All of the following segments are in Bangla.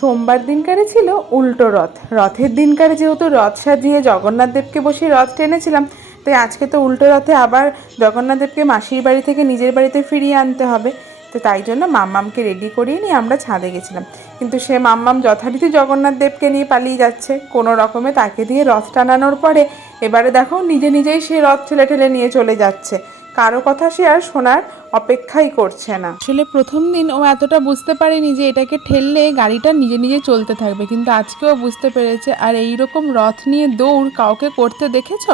সোমবার দিনকারে ছিল উল্টো রথ। রথের দিনকারে যেহেতু রথ সাজিয়ে জগন্নাথ দেবকে বসে রথ টেনেছিলাম, তাই আজকে তো উল্টো রথে আবার জগন্নাথ দেবকে মাসির বাড়ি থেকে নিজের বাড়িতে ফিরিয়ে আনতে হবে। তো তাই জন্য মাম্মামকে রেডি করিয়ে নিয়ে আমরা ছাদে গেছিলাম। কিন্তু সে মাম্মাম যথারীতি জগন্নাথ দেবকে নিয়ে পালিয়ে যাচ্ছে। কোনো রকমে তাকে দিয়ে রথ টানানোর পরে এবারে দেখো নিজে নিজেই সে রথ ঠেলে ঠেলে নিয়ে চলে যাচ্ছে। কারও কথা সে আর শোনার অপেক্ষাই করছে না। আসলে প্রথম দিন ও এতটা বুঝতে পারেনি যে এটাকে ঠেললে গাড়িটা নিজে নিজে চলতে থাকবে, কিন্তু আজকেও বুঝতে পেরেছে, আর এই রকম রথ নিয়ে দৌড় কাউকে করতে দেখেছ?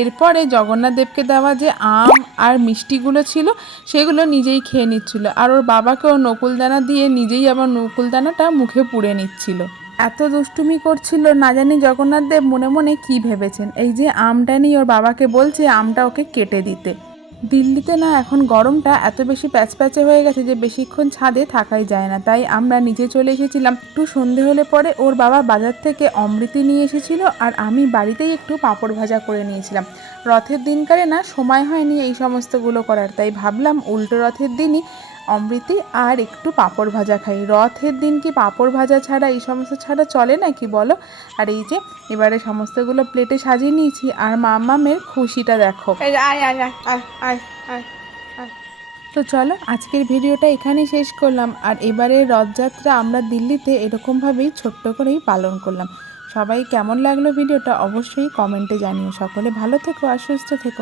এরপরে জগন্নাথ দেবকে দেওয়া যে আম আর মিষ্টিগুলো ছিল, সেগুলো নিজেই খেয়ে নিচ্ছিল। আর ওর বাবাকেও নকুলদানা দিয়ে নিজেই আবার নকুলদানাটা মুখে পুড়ে নিচ্ছিল। এত দুষ্টুমি করছিল না জানি জগন্নাথ দেব মনে মনে কি ভেবেছেন। এই যে আমটা নিয়ে ওর বাবাকে বলছে, আমটা ওকে কেটে দিতে। দিল্লিতে না এখন গরমটা এত বেশি প্যাচপ্যাচে হয়ে গেছে যে বেশিক্ষণ ছাদে থাকাই যায় না। তাই আমরা নিচে চলে এসেছিলাম। একটু সন্ধে হলে পরে ওর বাবা বাজার থেকে অমৃতি নিয়ে এসেছিল আর আমি বাড়িতেই একটু পাঁপড় ভাজা করে নিয়েছিলাম। রথের দিনকারে না সময় হয়নি এই সমস্তগুলো করার। তাই ভাবলাম উল্টো রথের দিনই অমৃতি আর একটু পাঁপড় ভাজা খাই। রথের দিন কি পাঁপড় ভাজা ছাড়া এই সমস্ত ছাড়া চলে নাকি বলো? আর এই যে এবারে সমস্তগুলো প্লেটে সাজিয়ে নিয়েছি আর মামামের খুশিটা দেখো। আয় আয় আয় আয় আয় আয় আয়। তো চলো আজকের ভিডিওটা এখানেই শেষ করলাম। আর এবারে রথযাত্রা আমরা দিল্লিতে এরকমভাবেই ছোট্ট করেই পালন করলাম। সবাই কেমন লাগল ভিডিওটা অবশ্যই কমেন্টে জানিও। সকলে ভালো থেকো আর সুস্থ থেকো।